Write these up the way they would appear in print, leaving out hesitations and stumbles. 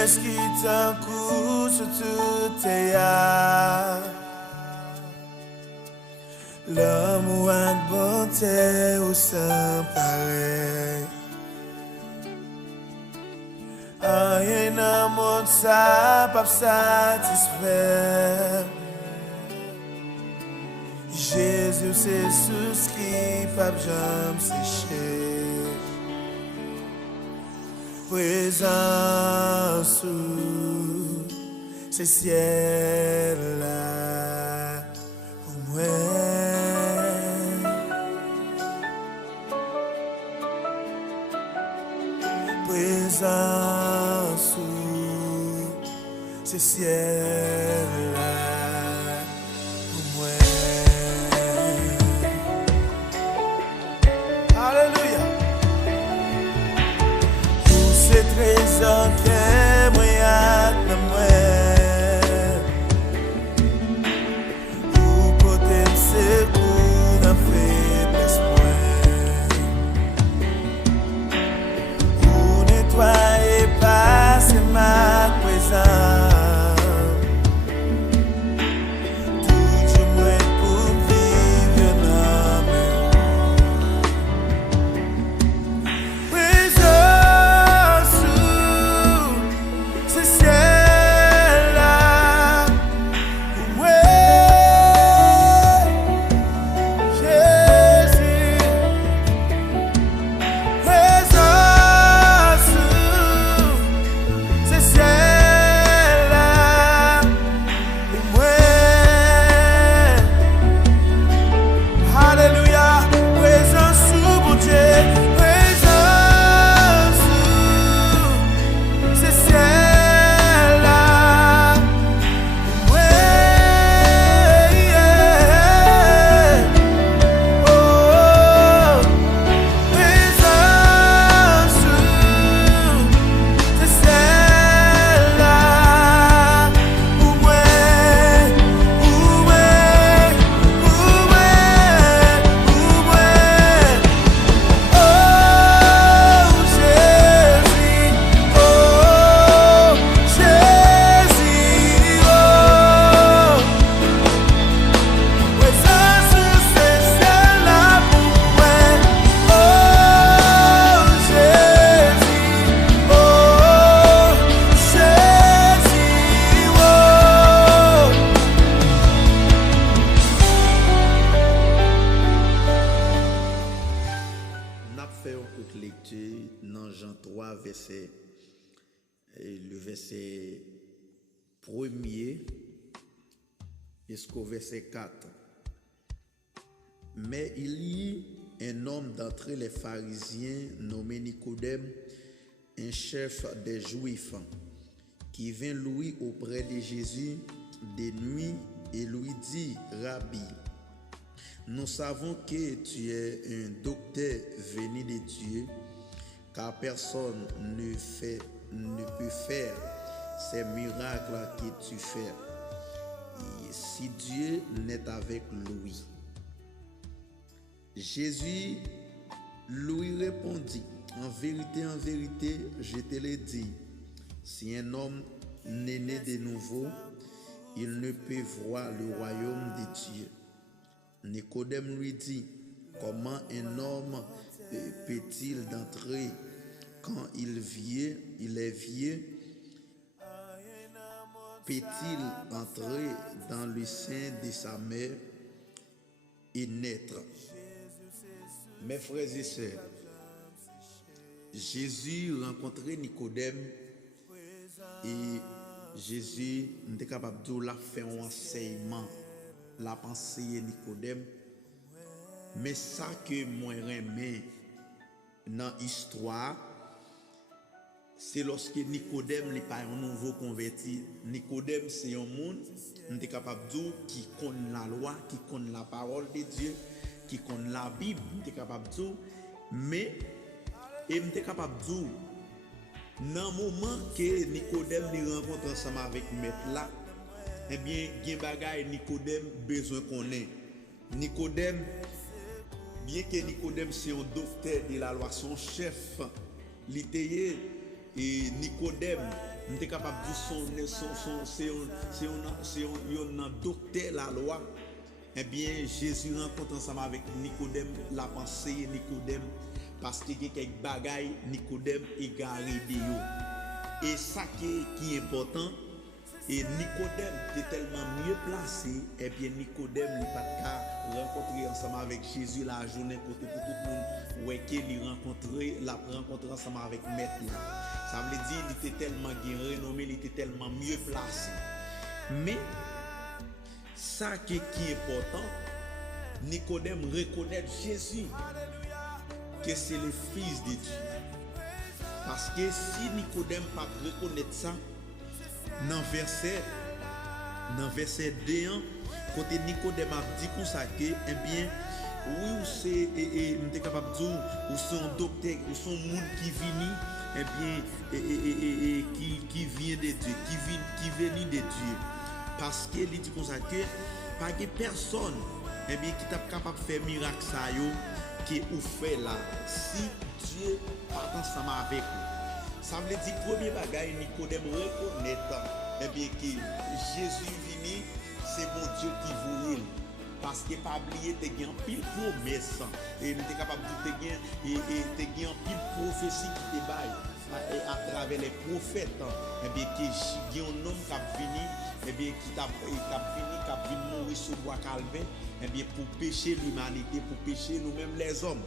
Est-ce qu'il t'en coûte sur tout tes ya? L'amour et la bonté au sein pareil. Rien dans le monde ça pas satisfait. Jésus c'est souscrit, pas jamais séché. Présence c'est ciel là pour moi. Présence c'est ciel là pour moi. Alléluia. Pour ces trésors que moi de moi. Pour côté c'est pour la faiblesse moi. Pour nettoyer passer ma présence. Dans Jean 3, verset, le verset 1er jusqu'au verset 4. Mais il y a un homme d'entre les pharisiens nommé Nicodème, un chef des Juifs, qui vint lui auprès de Jésus de nuit et lui dit, Rabbi, nous savons que tu es un docteur venu de Dieu, car personne ne peut faire ces miracles que tu fais, et si Dieu n'est avec lui. Jésus lui répondit, en vérité, je te le dis, si un homme n'est né de nouveau, il ne peut voir le royaume de Dieu. Nicodème lui dit, comment un homme peut-il entrer quand il est vieux? Peut-il entrer dans le sein de sa mère et naître? Mes frères et sœurs, Jésus rencontrait Nicodème et Jésus n'était capable de la faire un enseignement, la pensée Nicodème. Mais ça que moi j'aime dans l'histoire, c'est lorsque Nicodème n'est pas un nouveau converti. Nicodème, c'est un monde capable de dire qui connaît la loi, qui connaît la parole de Dieu, qui connaît la Bible, capable de dire, mais il est capable de dire, dans le moment que Nicodème rencontre ensemble avec maître là, eh bien, il y a des bagages Nicodème besoin qu'on ait. Nicodème, bien que Nicodème c'est un docteur de la loi, son chef, littéraire, et Nicodème m'était capable de dire c'est un docteur la loi. Eh bien, Jésus rencontre ensemble avec Nicodème, la pensée Nicodème, parce qu'il y a quelques bagailles, Nicodème égaré de yo. Et ça qui est important, et Nicodème était tellement mieux placé, et bien Nicodème n'a pas qu'à rencontrer ensemble avec Jésus la journée pour tout le monde, ouais qu'il l'a rencontré ensemble avec Maître. Ça veut dire qu'il était tellement bien renommé, il était tellement mieux placé. Mais ça qui est important, Nicodème reconnaît Jésus, que c'est le Fils de Dieu. Parce que si Nicodème ne reconnaît pas ça, dans verset 2, côté Nicodème a dit comme ça que, eh bien, oui, nous sommes capables de dire, ou c'est un docteur, ou c'est un monde qui vient, eh bien, qui vient de Dieu, qui vient de Dieu. Parce qu'il dit comme ça que, pas de personne, eh bien, qui est capable de faire miracle ça, qui ou fait là, si Dieu part ensemble avec vous. Ça veut dire, premier bagage, Nicodème reconnaît, eh bien, que Jésus venu, c'est mon Dieu qui voulait. Parce que pas oublier, tu as un pile promesse. Et nous sommes capables de dire, tu as un pile prophétie qui te baille à travers les prophètes. Eh bien, qu'il y a un homme qui a venu, eh bien, qui a venu mourir sur le bois Calvaire, eh bien, pour pécher l'humanité, pour pécher nous-mêmes les hommes.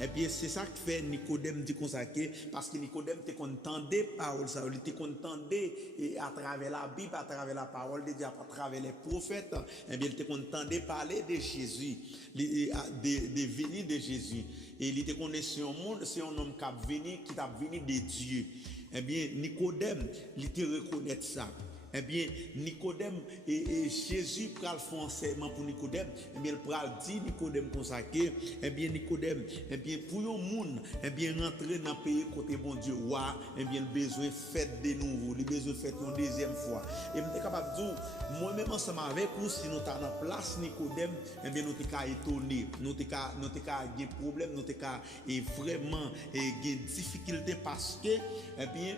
Eh bien, c'est ça que fait Nicodème dit consacré, parce que Nicodème était contendé parole ça, il était contendé à travers la Bible, à travers la parole de Dieu, à travers les prophètes. Eh bien, il était contendé parler de Jésus, de venir de Jésus. Et il était connu sur un monde, c'est un homme qui a venu de Dieu. Eh bien, Nicodème, il était reconnaître ça. Eh bien, Nicodème et Jésus pral faire enseignement pour Nicodème. Eh bien, il pral dire Nicodème consacré. Eh bien, Nicodème, eh bien, pour un monde, eh bien, rentrer dans le pays côté bon Dieu, ouais, eh bien, le besoin fait de nouveau, le besoin fait une deuxième fois. Et je suis capable de dire, moi-même ensemble avec vous, si nous sommes dans la place Nicodème, eh bien, nous sommes étonnés, nous sommes des problèmes, nous sommes vraiment des difficultés parce que, eh bien,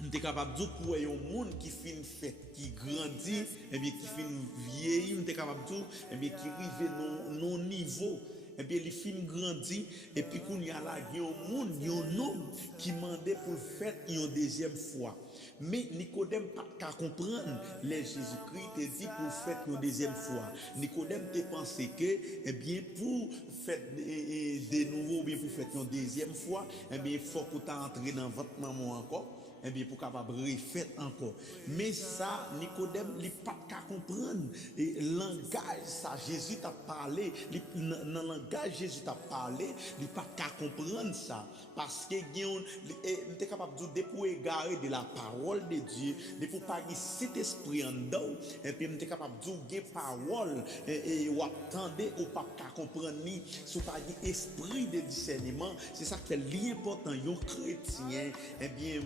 nous sommes capables de dire pour un monde qui fait une fête, qui grandit, et bien qui fait vieillir, nous sommes capables de dire, et bien qui arrive à nos niveaux, et bien il fait grandir, et puis qu'on y a là, il y a un monde, il y a un homme qui demandait pour le faire une deuxième fois. Mais Nicodème n'a pas comprendre les Jésus-Christ te dit pour faire une deuxième fois. Nicodème te pensé que, eh bien, pour faire de nouveau, bien pour faire une deuxième fois, eh bien, il faut que tu entres dans votre maman encore. Eh bien, pour capable refaire encore. Mais ça, Nicodème, il n'a pas qu'à comprendre. Et le langage, ça, Jésus t'a parlé. Dans le langage, Jésus t'a parlé. Il n'a pas qu'à comprendre ça. Parce que, il est capable de dire, pour égarer de la parole de Dieu, de pour pas cet esprit en dedans. Et puis, il est capable de dire parole. Et ou attendez, ou pas qu'à comprendre, ni, sous pas esprit de discernement. C'est ça qui est l'important. Un chrétien, eh bien,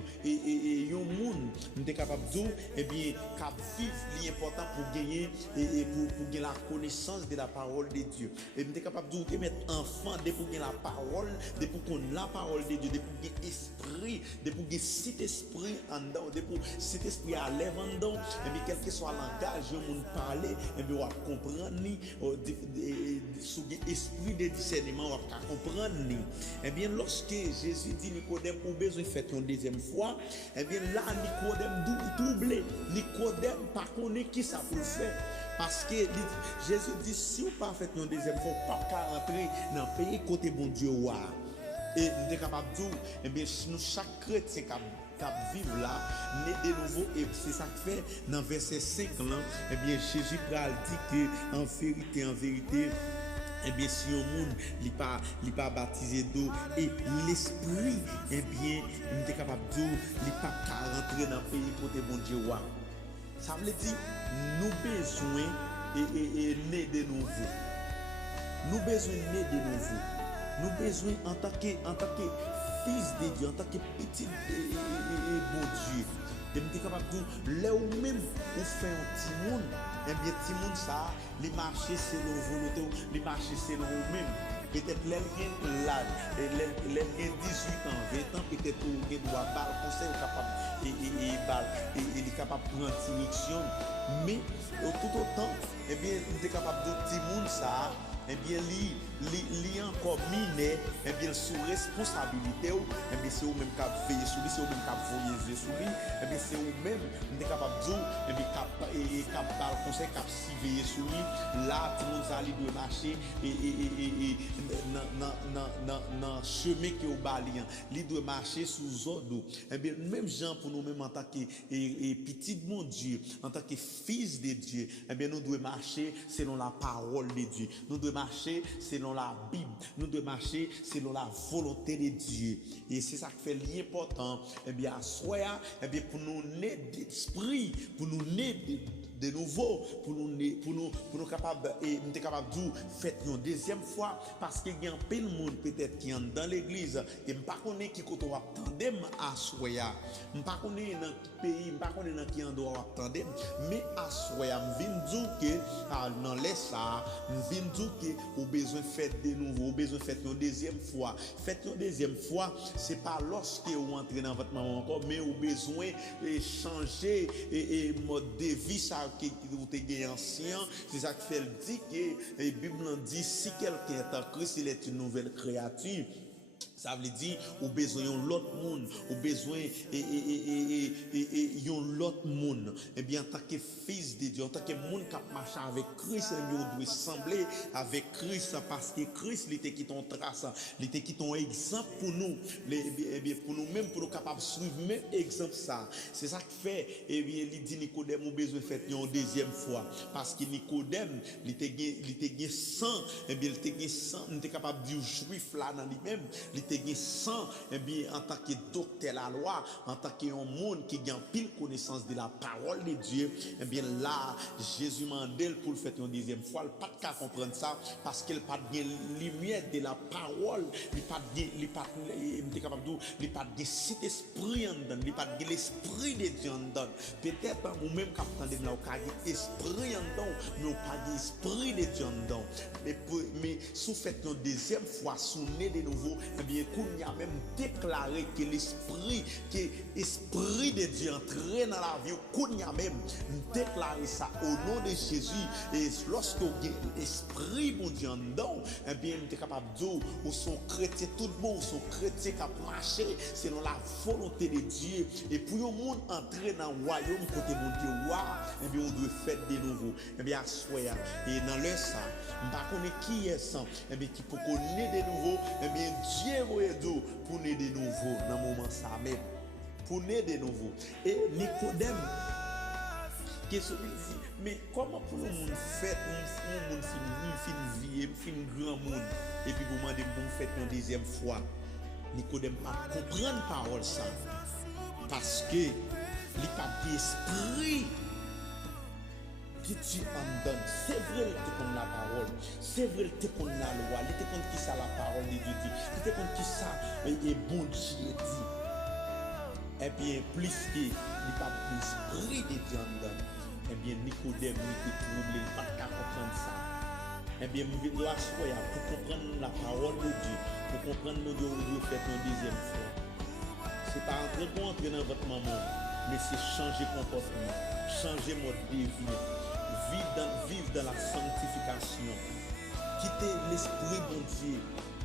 et un monde nous sommes capables de dire eh bien cap vivre l'important pour gagner et pour gagner la connaissance de la parole de Dieu et nous sommes capables de dire mettre enfant de pour gagner la parole de pour qu'on la parole de Dieu de pour gagner esprit de pour gagner cet esprit en dedans de pour cet esprit à lève en dedans et bien quel que soit le langage on monde parler et bien on va comprendre ni sous esprit de discernement on va comprendre ni et bien lorsque Jésus dit Nicodème pour besoin faire une deuxième fois. Eh bien là, Nicodème doublé. Nicodème pas connaît qui ça pour le faire. Parce que Jésus dit, si vous ne faites pas une deuxième fois, vous ne pouvez pas rentrer dans le pays côté bon Dieu. Et nous sommes capables de dire, eh bien, nous, chaque chrétien qui vivre là, né de nouveau, et c'est ça qui fait dans verset 5, là, eh bien, Jésus dit qu'en vérité, eh bien, si un monde n'est pas baptisé d'eau et l'esprit, eh bien, il est capable d'eau, il n'est pas rentrer dans le pays pour te bon Dieu. Ça veut dire, nous besoin et né de nouveau. Nous besoin né de nouveau. Nous besoin en tant que fils de Dieu, en tant que petit bon Dieu. Et nous sommes capables de dire, là où même, on fait un petit monde, eh bien, petit monde, ça, les marchés, c'est le volonté, les marchés, c'est le même. peut-être l'âge, l'aile 18 ans, 20 ans, peut-être ou doit parler conseil capable et il est capable de prendre direction, mais tout autant, eh bien, il est capable de petit monde ça. Eh bien, li encore miné, eh bien, sous responsabilité, eh bien, c'est eux-mêmes qui veillent sur lui, c'est eux-mêmes qui voyagent sur lui, eh bien, c'est eux-mêmes qui sont capables de dire, eh bien, qui parlent conseil, qui veillent sur lui. Là, tout le monde a de marcher et dans le chemin qui est au balian, il doit marcher sous ordre. Eh bien, même gens pour nous-mêmes en tant que petit de mon Dieu, en tant que fils de Dieu, eh bien, nous devons marcher selon la parole de Dieu. Nous devons marcher selon la Bible. Nous devons marcher selon la volonté de Dieu. Et c'est ça qui fait l'important. Eh bien, à soi, eh bien, pour nous naître d'esprit, pour nous naître de nouveau, pour nous capables et nous capables de faire une deuxième fois, parce qu'il y a un peu de monde peut-être qui est dans l'église et pas connaît qui côté attendem à soya, pas connaît dans pays, pas connaît dans qui en doit attendem, mais à soya me vinn dire que dans les ça, me vinn dire que au besoin faire de nouveau, au besoin faire une deuxième fois. Faites une deuxième fois, c'est pas lorsque vous entrez dans votre maman encore, mais au besoin changer et mode de vie ça qui vous êtes ancien, c'est ça qui fait le dit que la Bible dit si quelqu'un est en Christ, il est une nouvelle créature. Ça veut dire au besoin de l'autre monde, au besoin de l'autre monde. Eh bien, en tant que fils de Dieu, en tant que monde qui marche avec Christ, on doit sembler avec Christ parce que Christ, il était qui ton trace, il était qui ton exemple pour nous. Eh bien, pour nous-mêmes, pour nous capables de suivre même exemple ça. C'est ça qui fait, eh bien, il dit Nicodème, au besoin de faire une deuxième fois. Parce que Nicodème, il était sang, eh bien, il était sang, il était capable de dire juif là dans lui-même. Qui sang, eh bien, en tant que docteur la loi, en tant qu'un monde qui a pile connaissance de la parole de Dieu, eh bien là, Jésus m'a dit pour le faire une deuxième fois, il n'a pas de comprendre ça, parce qu'il n'a pas de lumière de la parole, il n'a pas de cet esprit en dedans, il n'a pas de l'esprit de Dieu en dedans. Peut-être, ou même quand vous entendez là, vous avez l'esprit en dedans, mais vous n'avez pas l'esprit de Dieu en dedans. Mais si vous faites une deuxième fois, si vous naissez de nouveau, eh bien, qu'on y a même déclaré que l'esprit de Dieu entré dans la vie, qu'on y a même déclaré ça au nom de Jésus. Et lorsque l'esprit de Dieu en dedans, eh bien, nous sommes capables de dire, nous sommes chrétiens, tout le monde, nous sommes chrétiens qui ont marché selon la volonté de Dieu. Et pour le monde entrer dans le royaume, côté mon Dieu, eh bien, on doit faire de nouveau. Eh bien, assoya. Et dans le ça, je ne sais pas qui est ça, eh bien, qui peut connaître de nouveau, eh bien, Dieu pour naître de nouveau dans le moment ça même. Pour naître de nouveau. Et Nicodème, qui est mais comment pour le monde fait, un monde fin vie, fin grand monde, et puis vous demandez pour faire une deuxième fois. Nicodème pas comprendre la parole ça. Parce que il n'a pas d'esprit qui tu en donnes. C'est vrai que tu la parole. C'est vrai que tu la loi. Il te compte qui ça la parole de Dieu dit. Il te compte qui ça est bon Dieu dit. Eh bien, plus que il n'a pas d'esprit de Dieu en donne. Eh bien, Nicodème, il était troublé. Il n'a pas qu'à comprendre ça. Eh bien, nous devons assurer pour comprendre la parole de Dieu. Pour comprendre nos Dieu, nous devons faire une deuxième fois. Ce n'est pas entrer dans votre maman, mais c'est changer comportement, changer mode de vie. Vivre dans la sanctification. Quitter l'esprit bon Dieu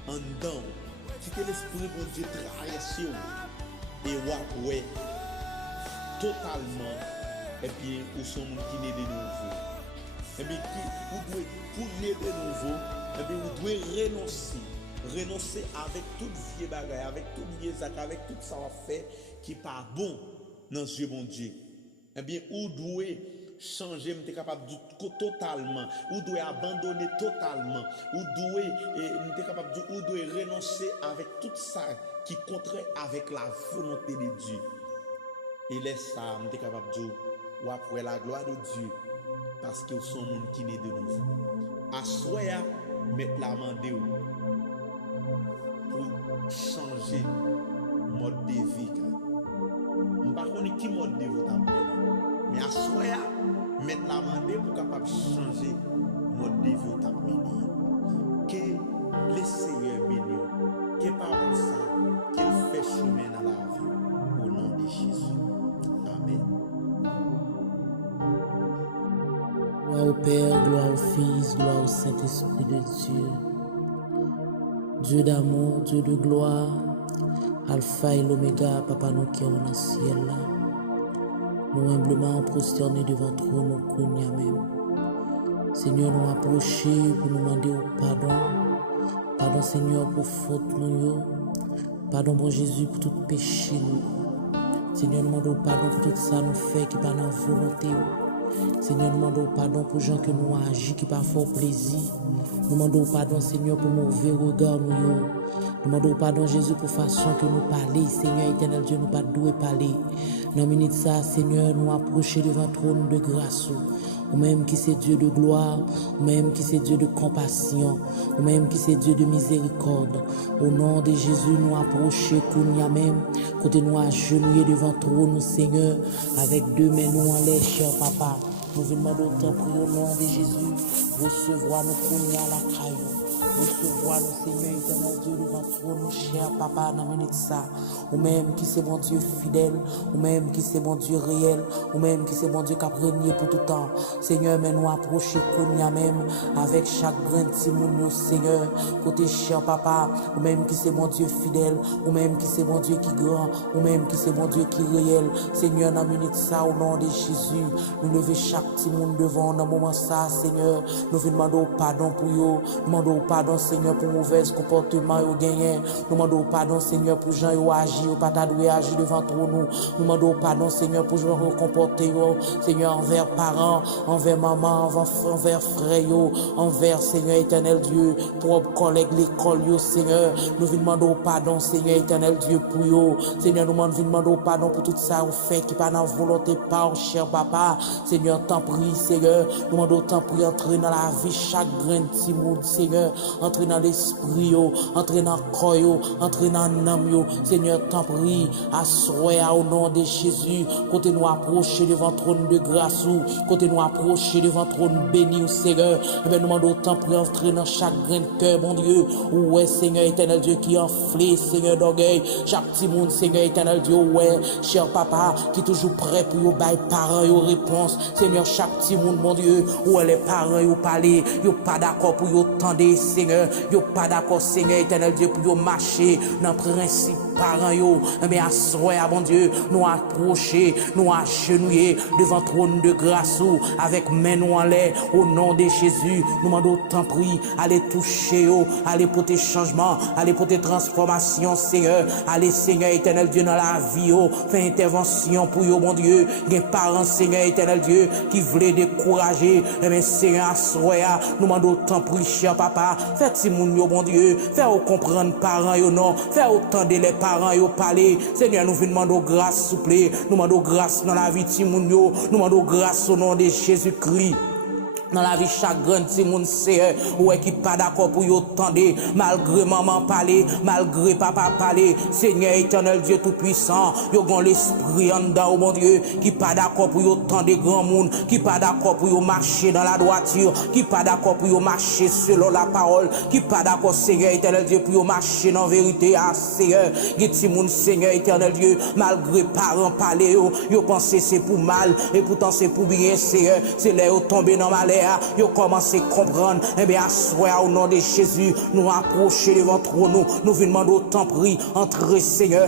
en dedans. Quitter l'esprit bon Dieu travailler sur et ouais, totalement. Et bien, où sont les qui naissent de nouveau. Et bien, vous devez, pour naître de nouveau, et bien, vous devez renoncer avec toute vieille bagaille, avec toute vieille zac, avec tout ça on fait qui n'est pas bon dans ce bon Dieu. Eh bien, vous devez changer, vous êtes capable de totalement, vous devez abandonner totalement, vous devez renoncer avec tout ça qui contraire avec la volonté de Dieu. Et laisse ça, vous êtes capable de dire, ou après la gloire de Dieu, parce que vous sont monde qui naît de nouveau. Assoya, mettre la main de vous pour changer mode de vie. Je ne sais pas qui mode de vie vous appelez. Mais assoya, mettre la main de vous pour capable changer mode de vie vous appelez. Que le Seigneur béni. Que parole ça, qu'il fait chemin dans la vie. Au nom de Jésus. Amen. Gloire au Père, gloire au Fils, gloire au Saint-Esprit de Dieu. Dieu d'amour, Dieu de gloire, Alpha et l'Oméga, Papa nous qui est dans le ciel là. Nous humblement prosternés devant toi, nous connaissons même. Seigneur, nous approcher pour nous demander au pardon. Pardon, Seigneur, pour faute nous. Pardon, bon Jésus, pour tout péché nous. Seigneur, nous demandons pardon pour tout ça nous fait qui pas dans volonté. Seigneur, nous demandons pardon pour gens que nous agissons qui pas fort plaisir. Nous demandons pardon, Seigneur, pour mauvais regard nous. Nous demandons pardon, Jésus, pour façon que nous parler. Seigneur éternel Dieu, nous pas doué parler. Dans la minute ça, Seigneur, nous approcher devant le trône de grâce. Ou même qui c'est Dieu de gloire, ou même qui c'est Dieu de compassion, ou même qui c'est Dieu de miséricorde. Au nom de Jésus, nous approcher Kounia même, côté nous agenouiller devant toi, nous Seigneur, avec deux mains nous en l'air, cher papa. Nous venons demander autant prier au nom de Jésus, recevoir nos Kounia la caillou. Recevoir nous, Seigneur éternel Dieu, devant toi, nous, cher papa, dans la minute ça. Ou même qui c'est mon Dieu fidèle, ou même qui c'est mon Dieu réel, ou même qui c'est mon Dieu qui a régné pour tout temps. Seigneur, mais nous approcher Kounia même, avec chaque grain de Timoun, Seigneur, côté cher papa, ou même qui c'est mon Dieu fidèle, ou même qui c'est mon Dieu qui grand, ou même qui c'est mon Dieu qui réel. Seigneur, dans la minute ça, au nom de Jésus, nous lever chaque Timoun devant, dans le moment ça, Seigneur, nous venons demander pardon pour eux, nous demandons pardon, Seigneur, pour mauvais comportement au gagné. Nous demandons pardon, Seigneur, pour gens qui agissent, ou pas t'adouer agir devant nous. Nous demandons pardon, Seigneur, pour gens qui comporter, Seigneur, envers parents, envers maman, envers frères, envers, Seigneur, éternel Dieu, propres collègues, l'école, Seigneur. Nous demandons pardon, Seigneur, éternel Dieu, pour eux. Seigneur, nous demandons pardon pour tout ça, au fait qui pas dans volonté, par cher papa. Seigneur, t'en prie, Seigneur. Nous demandons t'en prie, entrer dans la vie, chaque grain de Timoun, Seigneur. Entrer dans l'esprit, entrer dans le corps, entrer dans l'âme, Seigneur, t'en prie, assois au nom de Jésus, côté nous approcher devant le trône de grâce, côté nous approcher devant le trône béni, Seigneur, et bien nous demandons t'en prie, entrer dans chaque grain de cœur, mon Dieu, ouais, Seigneur éternel Dieu, qui enflé, Seigneur d'orgueil, chaque petit monde, Seigneur éternel Dieu, ouais, cher papa, qui est toujours prêt pour vous bailler parents, aux réponses, Seigneur, chaque petit monde, mon Dieu, où les parents, ils parlent, ils pas d'accord pour vous tendre, Seigneur, yo pas d'accord, Seigneur éternel Dieu, pour yo marcher dans le principe parents yo, mais à soir, bon Dieu, nous approcher, nous agenouiller devant le trône de grâce, avec main nous en l'air, au nom de Jésus, nous demandons tant prie, allez toucher yo, allez porter changement, allez porter transformation, Seigneur, allez Seigneur éternel Dieu dans la vie, fait intervention pour yo, bon Dieu, des parents, Seigneur éternel Dieu, qui voulaient décourager, mais Seigneur, à soir, nous demandons tant prie, cher papa, faites si moun yo, bon Dieu, faites comprendre parents yo non, faites autant de les parents yo parler, Seigneur, nous venons demander grâce, s'il vous plaît, nous demandons grâce dans la vie de moun yo, nous demandons grâce au nom de Jésus-Christ. Dans la vie chaque grand petit monde sérieux ouais qui pas d'accord pour yo tendre malgré maman parler malgré papa parler Seigneur éternel Dieu tout puissant yo gon l'esprit en dedans mon Dieu qui pas d'accord pour yo tendre grand monde qui pas d'accord pour yo marcher dans la droiture qui pas d'accord pour yo marcher selon la parole qui pas d'accord Seigneur éternel Dieu pour yo marcher dans vérité à Seigneur petit monde Seigneur éternel Dieu malgré parents parler yo penser c'est pour mal et pourtant c'est pour bien Seigneur c'est là yo tomber dans malheur yo commencé à comprendre, eh bien, assoir au nom de Jésus, nous approcher devant trône, nous venons demander autant prix, entrez Seigneur,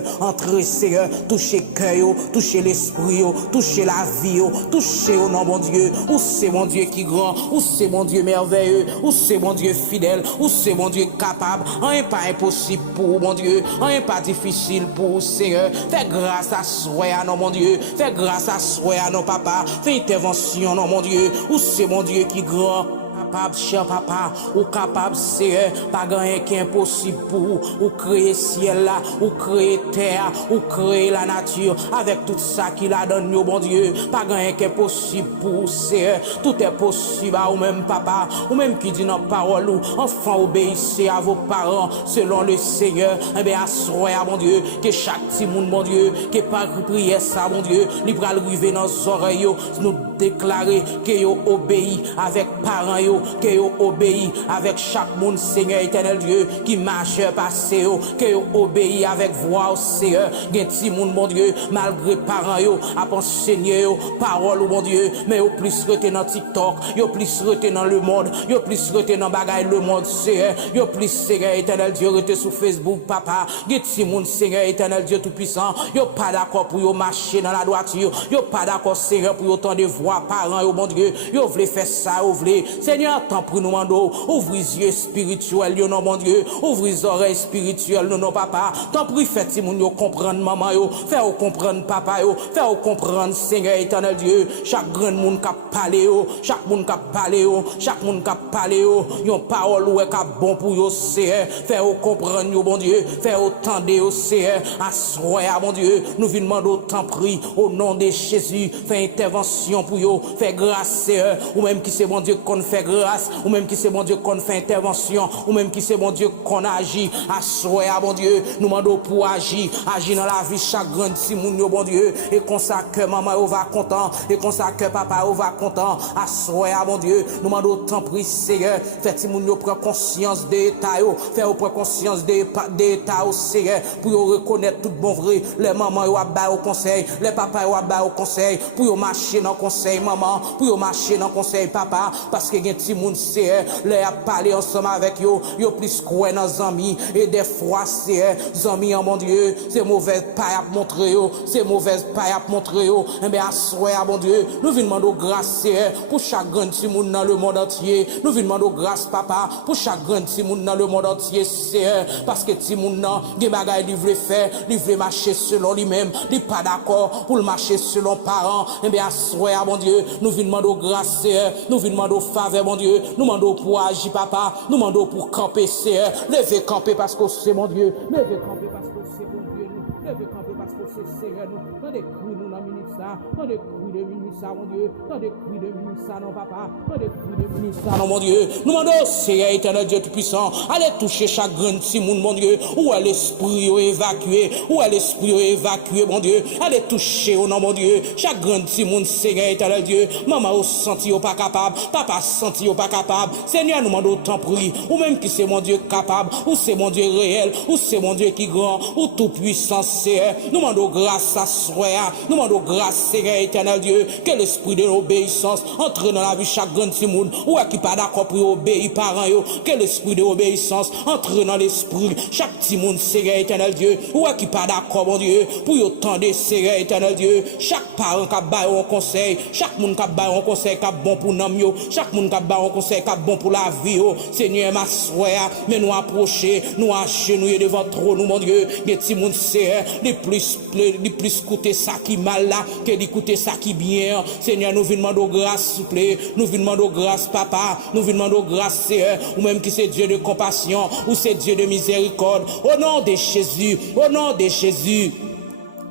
touchez cœur, touchez l'esprit, touchez la vie, touchez au nom mon Dieu, où c'est mon Dieu qui grand, où c'est mon Dieu merveilleux, où c'est mon Dieu fidèle, où c'est mon Dieu capable, rien pas impossible pour mon Dieu, rien pas difficile pour Seigneur, fais grâce à soi, non mon Dieu, fais grâce à soi, non papa, fais intervention, non mon Dieu, où c'est mon Dieu qui grand, capable, cher papa, ou capable, Seigneur, pas rien qui est impossible pour ou créer ciel là, ou créer terre, ou créer la nature, avec tout ça qu'il a donné au bon Dieu, pas rien qui est possible pour Seigneur, tout est possible à ou même papa, ou même qui dit dans parole, ou enfant obéissez à vos parents, selon le Seigneur, eh bien, assoyez, mon Dieu, que chaque petit monde, mon Dieu, qui pas prier ça, mon Dieu, il va arriver dans nos oreilles, nous déclarer que yo obéi avec parents yo, que yo obéi avec chaque monde, Seigneur éternel Dieu, qui marche passé yo, que yo obéi avec voix au Seigneur. Gen ti moun, mon Dieu, malgré parents yo, a enseigné yo, parole, mon Dieu, mais yo plus rete dans TikTok, yo plus rete dans le monde, yo plus rete dans bagay le monde, Seigneur, yo plus, Seigneur éternel Dieu, rete sur Facebook, papa. Gen ti moun, Seigneur éternel Dieu tout puissant, yo pas d'accord pour yo marcher dans la droiture, yo pas d'accord, Seigneur, pour yo tendre voix parents yo, mon Dieu, yo vle faire ça, yo vle, Seigneur, tant pour nous mando, ouvre les yeux spirituels, yo non, mon Dieu, ouvre les oreilles spirituelles, non, papa, tant pour fait ti moun yo comprendre maman yo, faire comprendre papa yo, faire comprendre, Seigneur éternel Dieu, chaque grand monde qui parle yo, chaque monde qui parle yo, chaque monde qui parle yo, yon parole ou est bon pour yo, Seigneur, faire comprendre yo, bon Dieu, faire entendre yo, Seigneur, assoya, mon Dieu, nous venons demander autant prix au nom de Jésus, faire intervention pour yo, faire grâce, Seigneur, ou même qui c'est mon Dieu qu'on fait grâce, ou même qui c'est mon Dieu qu'on fait intervention, ou même qui c'est mon Dieu qu'on agit, assoya, mon Dieu, nous demandons pour agir dans la vie chaque grand petit moun yo, bon Dieu, et qu'on ça que maman yo va content, et qu'on ça que papa yo va content, assoya, mon Dieu, nous demandons autant prix, Seigneur, fait ti moun yo prend conscience de l'état yo, faire prendre conscience de l'état au Seigneur, pour yo reconnaître tout bon vrai, les mamans yo a ba au conseil, les papas yo a ba au conseil, pour yo marcher dans conseil maman, pour yo marcher dans conseil papa, parce que gen ti moun, Seigneur, les a parler ensemble avec yo, yo plus croire dans amis, et des fois, Seigneur, amis en mon Dieu, c'est mauvaise paille à montrer yo, c'est mauvaise paille à montrer yo, et bien à mon Dieu, nous venons demander grâce, Seigneur, pour chaque grand petit monde dans le monde entier, nous venons demander grâce, papa, pour chaque grand petit monde dans le monde entier, Seigneur, parce que petit monde nan, des bagailles il veut faire, il veut marcher selon lui-même, il pas d'accord pour le marcher selon parents, et bien à mon Dieu, nous venons demander grâce, Seigneur, nous venons demander faveur, mon Dieu, nous demandons pour agir, papa, nous demandons pour camper, Seigneur, levez camper parce que c'est mon Dieu, levez camper parce que c'est mon Dieu, nous, levez camper parce que c'est Seigneur, nous, dans des cris nous dans minute ça, dans des cris de minute ça, mon Dieu, dans des cris de minute ça, non papa, dans des cris de minute ça, non mon Dieu, nous demandons Seigneur éternel Dieu tout puissant, allez toucher chaque grand petit monde, mon Dieu, où est l'esprit évacué, où est l'esprit évacué, mon Dieu, allez toucher au nom, mon Dieu, chaque grand petit monde, Seigneur éternel Dieu, maman au senti au pas capable, papa senti au pas capable, Seigneur nous demandons tant prix, ou même qui c'est mon Dieu capable, ou c'est mon Dieu réel, ou c'est mon Dieu qui grand, ou tout puissant, Seigneur, nous demandons grâce à soi, nous demandons grâce, Seigneur éternel Dieu, que l'esprit de l'obéissance entre dans la vie chaque grand petit monde, ou qui pas d'accord pour obéir parents yo, que l'esprit de l'obéissance entre dans l'esprit chaque petit monde, Seigneur éternel Dieu, ou qui pas d'accord, mon Dieu, pour y tendre, Seigneur éternel Dieu, chaque parent qui a un conseil, chaque monde qui a un conseil qui est bon pour nous, chaque monde qui a un conseil qui est bon pour la vie, Seigneur ma soeur, mais nous approcher, nous agenouiller devant trop nous, mon Dieu, des petits monde, Seigneur, les plus coûter ça qui mal là, que d'écouter ça qui bien, Seigneur, nous venons demander grâce, s'il vous plaît, nous venons demander grâce, papa, nous venons demander grâce, Seigneur, ou même qui c'est Dieu de compassion, ou c'est Dieu de miséricorde, au nom de Jésus, au nom de Jésus.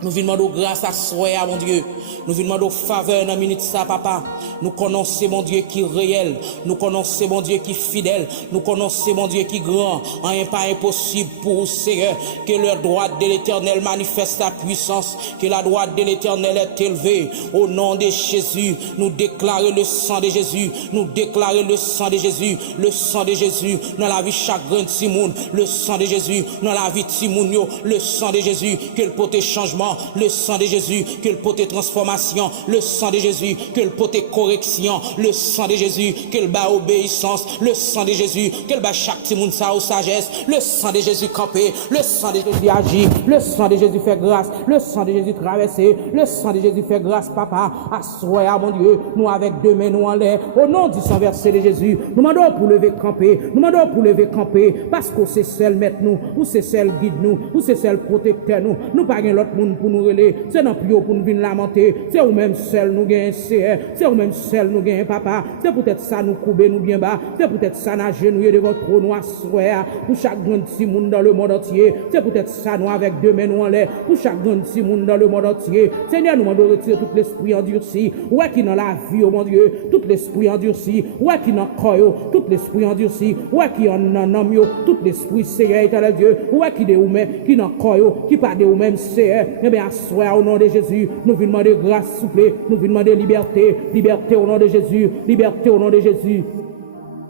Nous venons demander grâce à soi, mon Dieu. Nous venons demander faveur dans la minute ça, papa. Nous connaissons mon Dieu qui est réel. Nous connaissons mon Dieu qui est fidèle. Nous connaissons mon Dieu qui est grand. Rien pas impossible pour Seigneur. Que la droite de l'Éternel manifeste sa puissance. Que la droite de l'Éternel est élevée. Au nom de Jésus, nous déclarons le sang de Jésus. Nous déclarons le sang de Jésus. Le sang de Jésus dans la vie chaque grand Timoun. Le sang de Jésus dans la vie Timoun. Le sang de Jésus que le poté changement. Le sang de Jésus, que le poté transformation, le sang de Jésus, que le poté correction, le sang de Jésus, que le bas obéissance, le sang de Jésus, que le bas chaque timoun sa ou sagesse, le sang de Jésus campé, le sang de Jésus agit, le sang de Jésus fait grâce, le sang de Jésus traversé, le sang de Jésus fait grâce, papa, assoya mon Dieu, nous avec deux mains nous en l'air, au nom du sang versé de Jésus, nous demandons pour lever camper, nous demandons pour lever camper, parce que c'est seul maître nous, ou c'est seul guide nous, ou c'est seul protecteur nous pas gain l'autre monde pour nous relayer, c'est non plus pour nous venir lamenter, c'est ou même seul nous gain c'est ou même seul nous gain papa, c'est peut-être ça nous couper nous bien bas, c'est peut-être ça nous agenouiller devant trop nous assoir pour chaque grand petit monde dans le monde entier, c'est peut-être ça nous avec deux mains nous en l'air pour chaque grand petit monde dans le monde entier. Seigneur, nous demandons de retirer tout l'esprit endurci, ouais qui dans la vie, oh mon Dieu, tout l'esprit endurci, ouais qui dans le corps, tout l'esprit endurci, ouais qui en homme, tout l'esprit Seigneur éternel Dieu, ouais qui de ou même qui dans le corps, qui pas de ou même Seigneur, Eh bien, assoya au nom de Jésus. Nous venons demander grâce, s'il vous plaît. Nous venons demander liberté. Liberté au nom de Jésus. Liberté au nom de Jésus.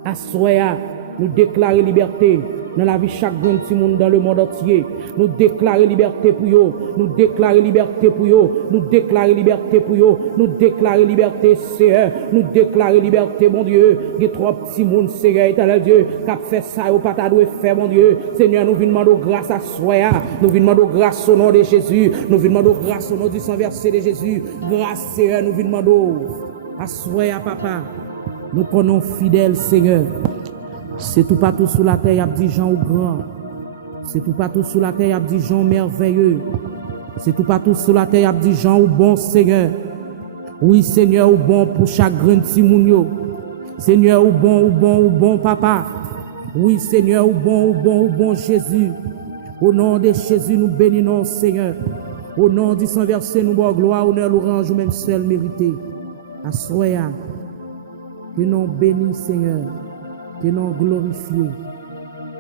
Assoya, nous déclarer liberté dans la vie chaque grand petit monde dans le monde entier. Nous déclarer liberté pour eux. Nous déclarer liberté pour eux. Nous déclarer liberté pour eux. Nous déclarer liberté, Seigneur. Nous déclarer liberté, mon Dieu. Il y a trois petits mondes, Seigneur, éternel Dieu, qui a fait ça au pas de faire, mon Dieu. Seigneur, nous venons demander grâce à Soya. Nous venons demander grâce au nom de Jésus. Nous venons demander grâce au nom du sang versé de Jésus. Grâce, Seigneur, nous venons demander à Soya, papa. Nous connaissons fidèle, Seigneur. C'est tout partout sur la terre, il y a des gens grands. C'est tout partout sur la terre, il y a des gens merveilleux. C'est tout partout sur la terre, il y a des gens bons, Seigneur. Oui, Seigneur, ou bon pour chaque grand timounio. Seigneur, ou bon, papa. Oui, Seigneur, ou bon, Jésus. Au nom de Jésus, nous bénissons, Seigneur. Au nom du sang versé, nous bois gloire, honneur, louange, ou même seul mérité. Assoya. Que nous bénis, Seigneur. Que nous glorifions,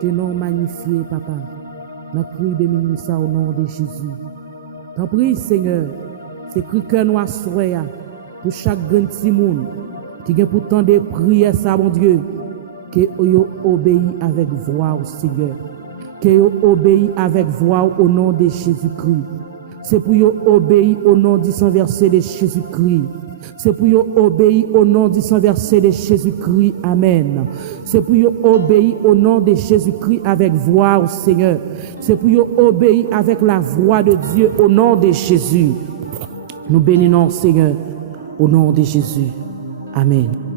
que nous magnifions, papa. Nous crions de minuit ça au nom de Jésus. T'en prie, Seigneur, c'est cri que nous assoyons pour chaque grand petit monde qui a pourtant des prières, ça, mon Dieu, que vous obéissez avec voix au Seigneur, que vous obéissez avec voix au nom de Jésus-Christ. C'est pour vous obéir au nom du sang versé de Jésus-Christ. C'est pour vous obéir au nom du sang versé de Jésus-Christ. Amen. C'est pour vous obéir au nom de Jésus-Christ avec voix au Seigneur. C'est pour vous obéir avec la voix de Dieu au nom de Jésus. Nous bénissons, Seigneur, au nom de Jésus. Amen.